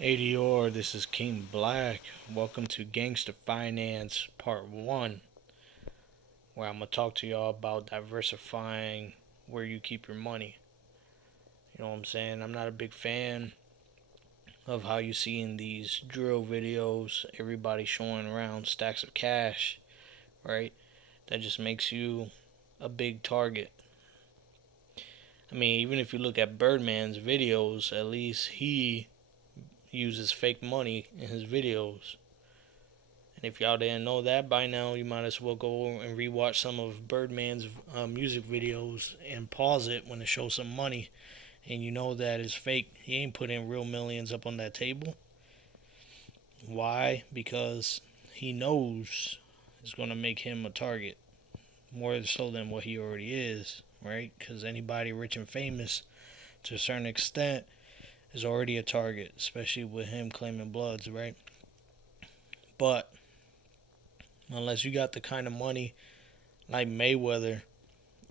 ADR, this is King Black. Welcome to Gangster Finance Part 1, where I'm going to talk to y'all about diversifying where you keep your money. You know what I'm saying? I'm not a big fan of how you see in these drill videos everybody showing around stacks of cash, right? That just makes you a big target. I mean, even if you look at Birdman's videos, at least he uses fake money in his videos. And if y'all didn't know that by now, you might as well go and rewatch some of Birdman's music videos and pause it when it shows some money, and you know that it's fake. He ain't putting real millions up on that table. Why? Because he knows it's going to make him a target more so than what he already is, right? Because anybody rich and famous to a certain extent is already a target, especially with him claiming bloods, right? But unless you got the kind of money like Mayweather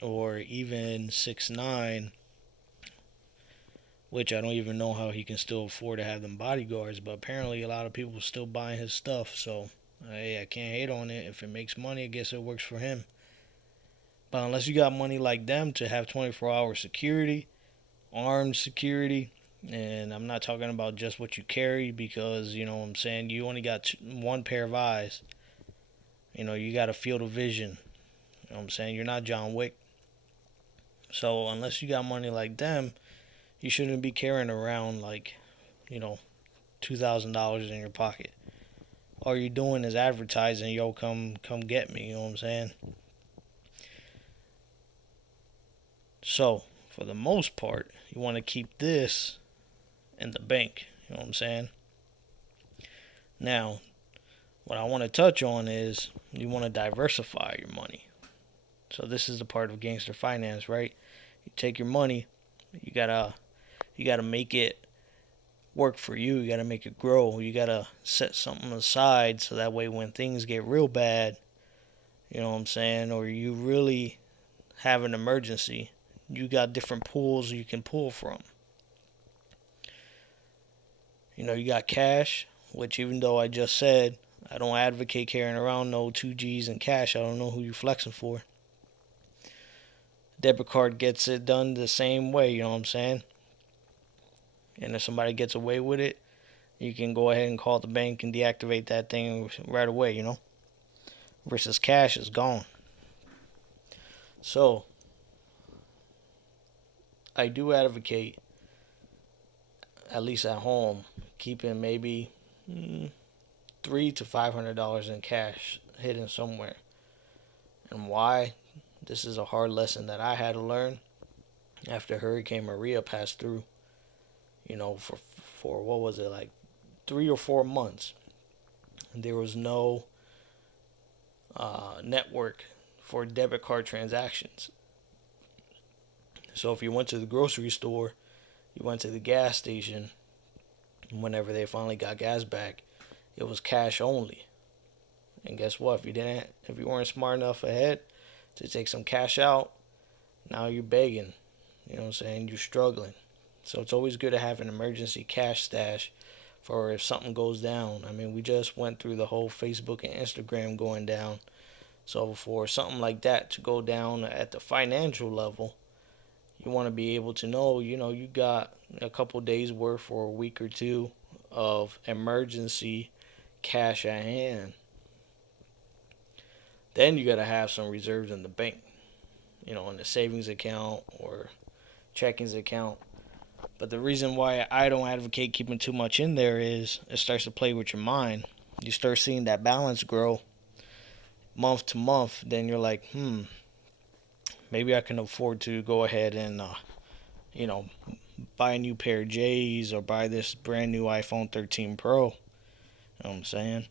or even 6ix9ine, which I don't even know how he can still afford to have them bodyguards, but apparently a lot of people still buying his stuff. So hey, I can't hate on it. If it makes money, I guess it works for him. But unless you got money like them to have 24-hour security, armed security, and I'm not talking about just what you carry, because you know what I'm saying, you only got one pair of eyes. You got a field of vision. You know what I'm saying? You're not John Wick. So unless you got money like them, you shouldn't be carrying around like, you know, $2,000 in your pocket. All you're doing is advertising, yo, come get me, you know what I'm saying? So, for the most part, you want to keep this in the bank, you know what I'm saying? Now, what I want to touch on is you want to diversify your money. So this is the part of gangster finance, right? You take your money, you gotta make it work for you. You gotta make it grow. You gotta set something aside so that way when things get real bad, you know what I'm saying, or you really have an emergency, you got different pools you can pull from. You got cash, which even though I just said I don't advocate carrying around no 2Gs in cash, I don't know who you flexing for. Debit card gets it done the same way, you know what I'm saying? And if somebody gets away with it, you can go ahead and call the bank and deactivate that thing right away. Versus cash is gone. So, I do advocate, at least at home, keeping maybe $300 to $500 in cash hidden somewhere. And why? This is a hard lesson that I had to learn after Hurricane Maria passed through. For what was it, like 3 or 4 months, there was no network for debit card transactions. So if you went to the grocery store, you went to the gas station, whenever they finally got gas back, it was cash only. And guess what? If you weren't smart enough ahead to take some cash out, now you're begging. You know what I'm saying? You're struggling. So it's always good to have an emergency cash stash for if something goes down. I mean, we just went through the whole Facebook and Instagram going down. So for something like that to go down at the financial level, you want to be able to know, you got a couple days worth or a week or two of emergency cash at hand. Then you got to have some reserves in the bank, in the savings account or checkings account. But the reason why I don't advocate keeping too much in there is it starts to play with your mind. You start seeing that balance grow month to month. Then you're like, maybe I can afford to go ahead and, you know, buy a new pair of J's or buy this brand new iPhone 13 Pro. You know what I'm saying?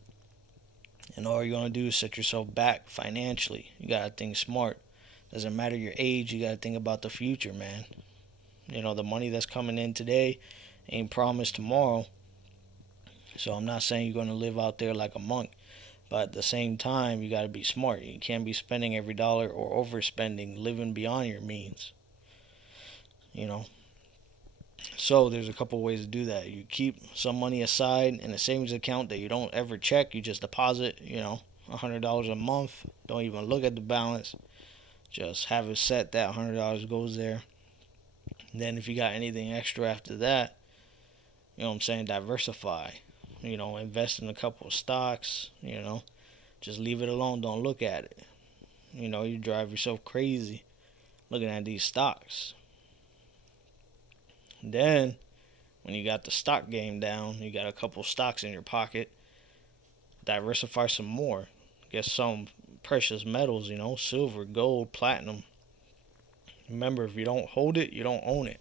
And all you're going to do is set yourself back financially. You got to think smart. Doesn't matter your age, you got to think about the future, man. The money that's coming in today ain't promised tomorrow. So I'm not saying you're going to live out there like a monk. But at the same time, you got to be smart. You can't be spending every dollar or overspending, living beyond your means. You know. So there's a couple ways to do that. You keep some money aside in a savings account that you don't ever check. You just deposit, $100 a month. Don't even look at the balance. Just have it set that $100 goes there. And then if you got anything extra after that, diversify. Invest in a couple of stocks. Just leave it alone. Don't look at it. You drive yourself crazy looking at these stocks. Then, when you got the stock game down, you got a couple stocks in your pocket, diversify some more. Get some precious metals, silver, gold, platinum. Remember, if you don't hold it, you don't own it.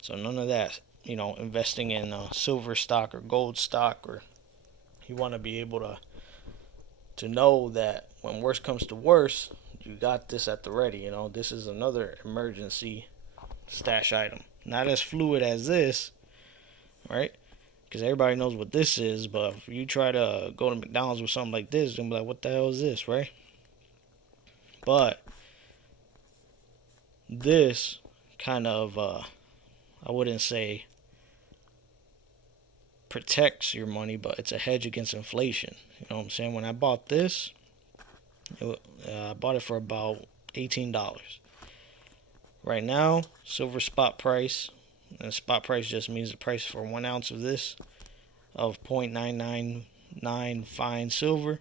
So none of that, investing in silver stock or gold stock, or you want to be able to know that when worst comes to worst, you got this at the ready. This is another emergency stash item. Not as fluid as this, right? Because everybody knows what this is, but if you try to go to McDonald's with something like this, you're going to be like, what the hell is this, right? But this kind of, I wouldn't say protects your money, but it's a hedge against inflation. You know what I'm saying? When I bought this, I bought it for about $18. Right now, silver spot price, and spot price just means the price for 1 ounce of this, of 0.999 fine silver,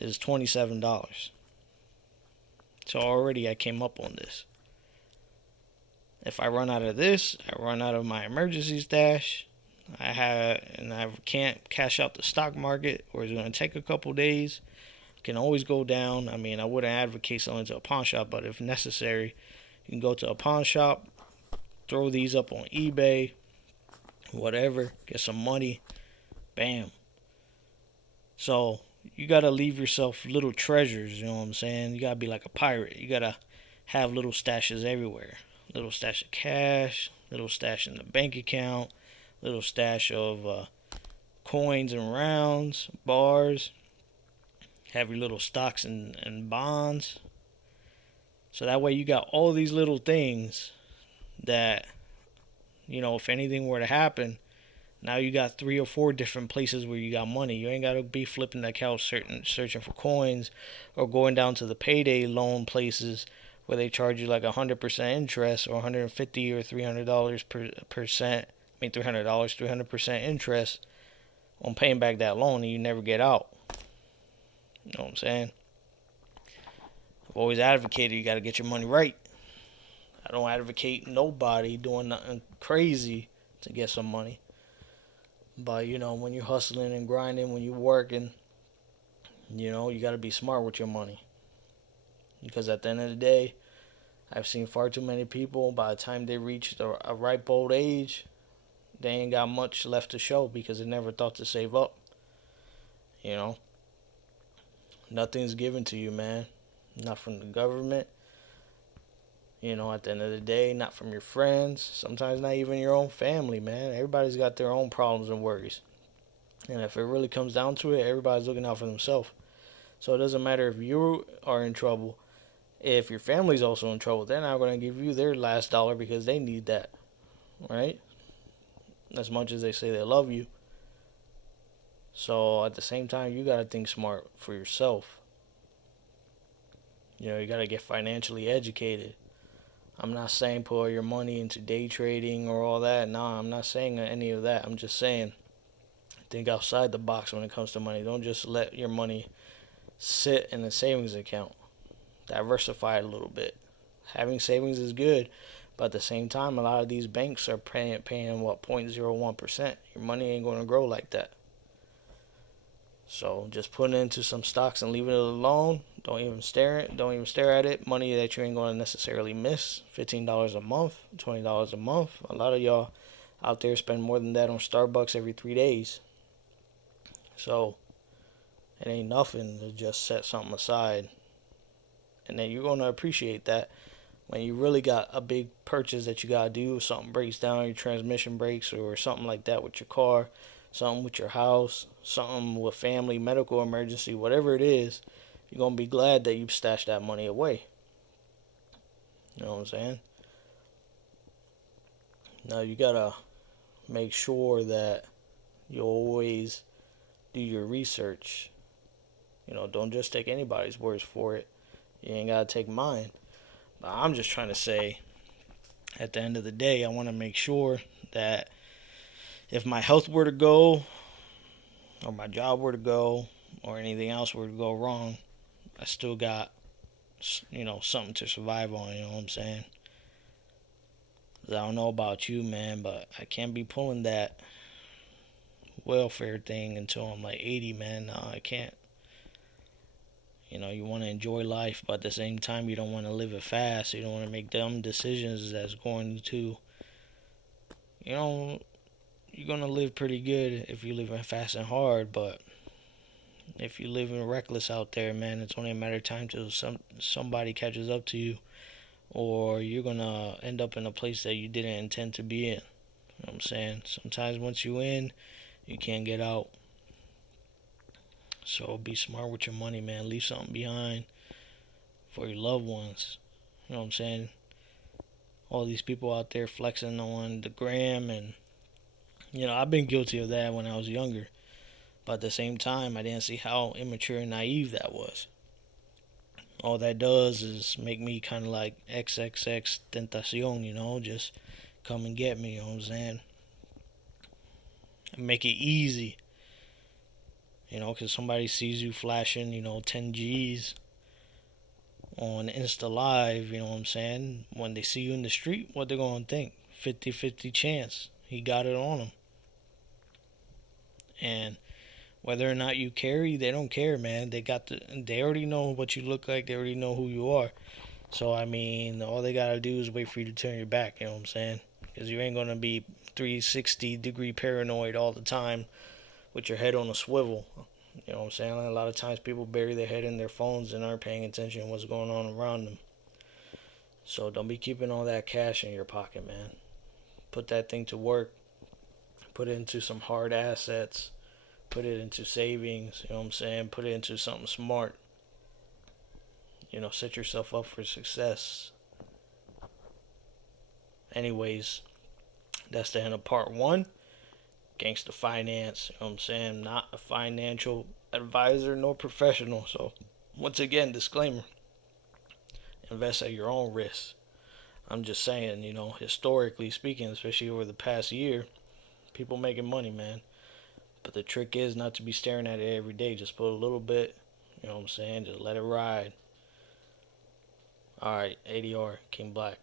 is $27. So already I came up on this. If I run out of this, I run out of my emergency stash. I can't cash out the stock market, or it's going to take a couple days. It can always go down. I mean, I wouldn't advocate selling to a pawn shop, but if necessary, you can go to a pawn shop, throw these up on eBay, whatever, get some money, bam. So you got to leave yourself little treasures, you know what I'm saying? You got to be like a pirate. You got to have little stashes everywhere. Little stash of cash, little stash in the bank account, little stash of coins and rounds, bars. Have your little stocks and bonds. So that way you got all these little things that, if anything were to happen, now you got 3 or 4 different places where you got money. You ain't got to be flipping that couch searching for coins, or going down to the payday loan places where they charge you like 100% interest, or 150 or $300 percent. I mean $300, 300% interest on paying back that loan, and you never get out. You know what I'm saying? I've always advocated you got to get your money right. I don't advocate nobody doing nothing crazy to get some money. But, when you're hustling and grinding, when you're working, you got to be smart with your money. Because at the end of the day, I've seen far too many people, by the time they reach a ripe old age, they ain't got much left to show because they never thought to save up. Nothing's given to you, man. Not from the government. At the end of the day, not from your friends. Sometimes not even your own family, man. Everybody's got their own problems and worries. And if it really comes down to it, everybody's looking out for themselves. So it doesn't matter if you are in trouble. If your family's also in trouble, they're not going to give you their last dollar because they need that, right? As much as they say they love you. So at the same time, you got to think smart for yourself. You got to get financially educated. I'm not saying put all your money into day trading or all that. No, I'm not saying any of that. I'm just saying think outside the box when it comes to money. Don't just let your money sit in a savings account. Diversify it a little bit. Having savings is good, but at the same time, a lot of these banks are paying what, 0.01%. Your money ain't going to grow like that. So just put it into some stocks and leave it alone. Don't even stare at it. Money that you ain't going to necessarily miss. $15 a month, $20 a month. A lot of y'all out there spend more than that on Starbucks every 3 days. So it ain't nothing to just set something aside. And then you're going to appreciate that when you really got a big purchase that you got to do. Something breaks down, your transmission breaks, or something like that with your car, something with your house, something with family, medical emergency, whatever it is, you're going to be glad that you stashed that money away. You know what I'm saying? Now you got to make sure that you always do your research. Don't just take anybody's words for it. You ain't gotta take mine. But I'm just trying to say, at the end of the day, I want to make sure that if my health were to go, or my job were to go, or anything else were to go wrong, I still got, something to survive on. You know what I'm saying? 'Cause I don't know about you, man, but I can't be pulling that welfare thing until I'm like 80, man. No, I can't. You want to enjoy life, but at the same time, you don't want to live it fast. You don't want to make dumb decisions that's going to, you know, you're going to live pretty good if you live fast and hard, but if you live in reckless out there, man, it's only a matter of time till somebody catches up to you, or you're going to end up in a place that you didn't intend to be in. You know what I'm saying? Sometimes once you in, you can't get out. So be smart with your money, man. Leave something behind for your loved ones. You know what I'm saying? All these people out there flexing on the gram, and I've been guilty of that when I was younger. But at the same time, I didn't see how immature and naive that was. All that does is make me kind of like XXX Tentacion, just come and get me, you know what I'm saying? And make it easy, because somebody sees you flashing, 10 G's on Insta Live, you know what I'm saying? When they see you in the street, what they're going to think? 50-50 chance. He got it on him. And whether or not you carry, they don't care, man. They already know what you look like. They already know who you are. So, I mean, all they got to do is wait for you to turn your back, you know what I'm saying? Because you ain't going to be 360-degree paranoid all the time with your head on a swivel. You know what I'm saying? A lot of times people bury their head in their phones and aren't paying attention to what's going on around them. So don't be keeping all that cash in your pocket, man. Put that thing to work. Put it into some hard assets. Put it into savings. You know what I'm saying? Put it into something smart. Set yourself up for success. Anyways, that's the end of part one. Gangsta finance. You know what I'm saying? Not a financial advisor nor professional. So, once again, disclaimer. Invest at your own risk. I'm just saying, historically speaking, especially over the past year, people making money, man. But the trick is not to be staring at it every day. Just put a little bit, you know what I'm saying? Just let it ride. Alright, ADR, King Black.